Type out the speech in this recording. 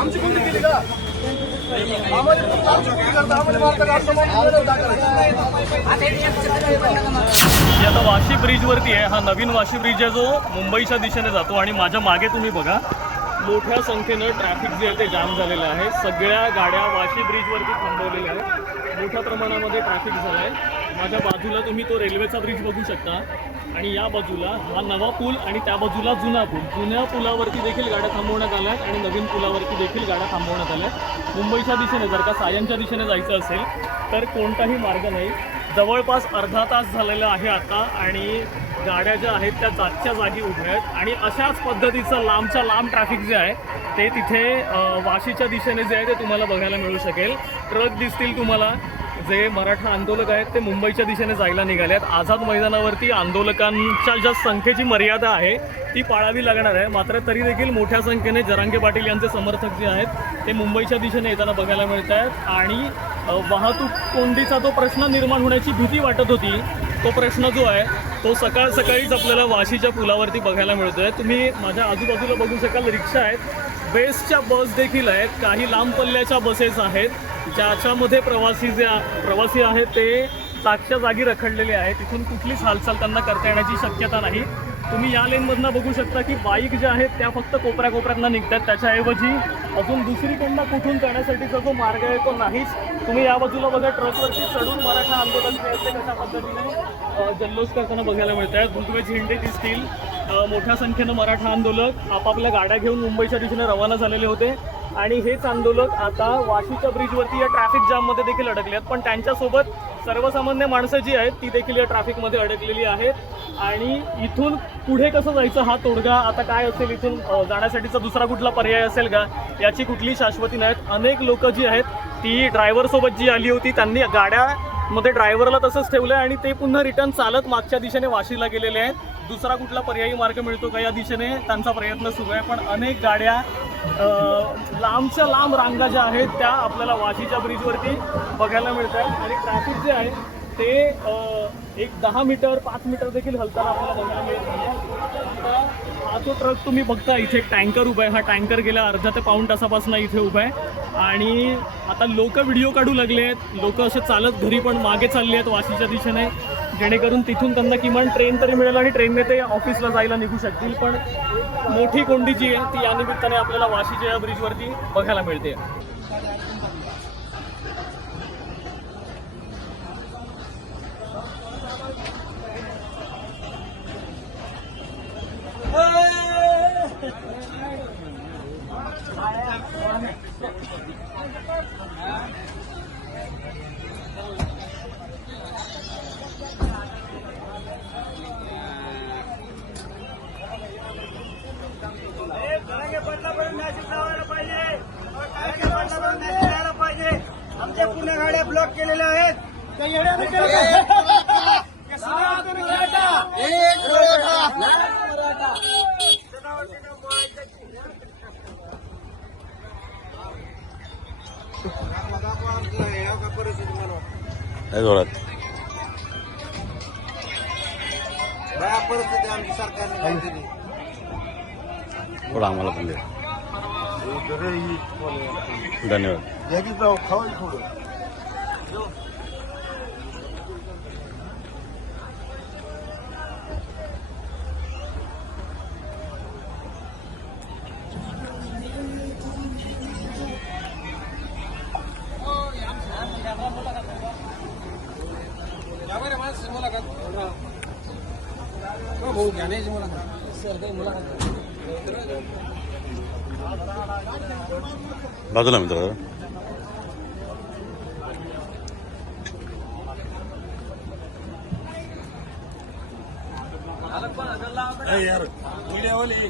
आमची कोणती केली का आता वाशी ब्रिजवरती आहे. हा नवीन वाशी ब्रिज आहे जो मुंबईच्या दिशेने जातो आणि माझ्या मागे तुम्ही बघा मोठ्या संख्येनं ट्रॅफिक जे आहे ते जाम झालेलं आहे. सगळ्या गाड्या वाशी ब्रिजवरती थांबवलेल्या आहेत. मोठ्या प्रमाणामध्ये ट्रॅफिक झालं आहे. माझ्या बाजूला तुम्ही तो रेल्वेचा ब्रिज बघू शकता आणि या बाजूला हा नवा पूल आणि त्या बाजूला जुना पूल. जुन्या पुलावरती देखील गाड्या थांबवण्यात आल्या आहेत आणि नवीन पुलावरती देखील गाड्या थांबवण्यात आल्या आहेत. मुंबईच्या दिशेने जर का सायनच्या दिशेने जायचं असेल तर कोणताही मार्ग नाही. जवळपास अर्धा तास झालेला आहे आता आणि गाड्या ज्या आहेत त्या जागच्या जागी उभ्या आहेत आणि अशाच पद्धतीचं लांबच्या लांब ट्रॅफिक जे आहे ते तिथे वाशीच्या दिशेने जे आहे ते तुम्हाला बघायला मिळू शकेल. ट्रक दिसतील तुम्हाला. जे मराठा आंदोलक आहेत ते मुंबईच्या दिशेने जायला निघाले आहेत. आझाद मैदानावरती आंदोलकांच्या ज्या संख्येची मर्यादा आहे ती पाळावी लागणार आहे. मात्र तरी देखील मोठ्या संख्येने जरांगे पाटील यांचे समर्थक जे आहेत ते मुंबईच्या दिशेने येताना बघायला मिळत आहेत आणि वाहतूक कोंडीचा जो प्रश्न निर्माण होण्याची भीती वाटत होती तो प्रश्न जो आहे तो सकाळीच आपल्याला वाशीच्या पुलावरती बघायला मिळतो आहे. तुम्ही माझ्या आजूबाजूला बघू शकाल रिक्षा आहेत, बेस्टच्या बस देखील आहेत, काही लांब पल्ल्याच्या बसेस आहेत ज्याच्यामध्ये प्रवासी आहेत ते जागच्या जागी रखडलेले आहेत. तिथून कुठलीच हालचाल त्यांना करता येण्याची शक्यता नाही. तुम्ही या लेनमधनं बघू शकता की बाईक ज्या आहेत त्या फक्त कोपऱ्यातनं निघतात. त्याच्याऐवजी अजून दुसरीकडनं कुठून जाण्यासाठीचा जो मार्ग आहे तो नाहीच. तुम्ही या बाजूला बघा ट्रकवरती चढून मराठा आंदोलन ते कशा पद्धतीने जल्लोष करताना बघायला मिळत आहे. भगवे झेंडे दिसतील. मोठ्या संख्येनं मराठा आंदोलक आपापल्या गाड्या घेऊन मुंबईच्या दिशेने रवाना झालेले होते आणि हेच आंदोलक आता वाशीच्या ब्रिजवरती या ट्रॅफिक जाममध्ये देखील अडकले आहेत. पण त्यांच्यासोबत सर्वसामान्य माणसं जी आहेत ती देखील या ट्रॅफिकमध्ये अडकलेली आहेत आणि इथून पुढे कसं जायचं हा तोडगा आता काय असेल, इथून जाण्यासाठीचा दुसरा कुठला पर्याय असेल का याची कुठली शाश्वती नाहीत. अनेक लोक जी आहेत ती ड्रायव्हरसोबत जी आली होती त्यांनी गाड्यामध्ये ड्रायव्हरला तसंच ठेवलं आहे आणि ते पुन्हा रिटर्न चालत मागच्या दिशेने वाशीला गेलेले आहेत. दुसरा कुठला पर्यायी मार्ग मिळतो का या दिशेने त्यांचा प्रयत्न सुरू आहे. पण अनेक गाड्या लांबच्या लांब रांगा ज्या आहेत त्या आपल्याला वाशीच्या ब्रिजवरती बघायला मिळत आहेत आणि ट्रॅफिक जे आहे ते एक 10 मीटर 5 मीटर देखील हलताना आपल्याला बघायला मिळत आहे. हा जो ट्रक तुम्ही बघता इथे एक टँकर उभा आहे. हा टँकर गेल्या अर्धा ते पाऊण तासापासून इथे उभा आहे आणि आता लोक व्हिडिओ काढू लागले आहेत. लोक असे चालत घरी पण मागे चालले आहेत वाशीच्या दिशेने जेणेकरून तिथून त्यांना किमान ट्रेन तरी मिळेल आणि ट्रेनने ते ऑफिसला जायला निघू शकतील. पण मोठी कोंडी जी आहे ती या निमित्ताने आपल्याला वाशीच्या या ब्रिजवरती बघायला मिळते. आमच्या पुण्या गाड्या ब्लॉक केलेल्या आहेत. परिस्थिती आमची सरकारने थोडं आम्हाला पण द्या. धन्यवाद. खाऊ थोडं. बाजूला मित्र यार मीडियावाले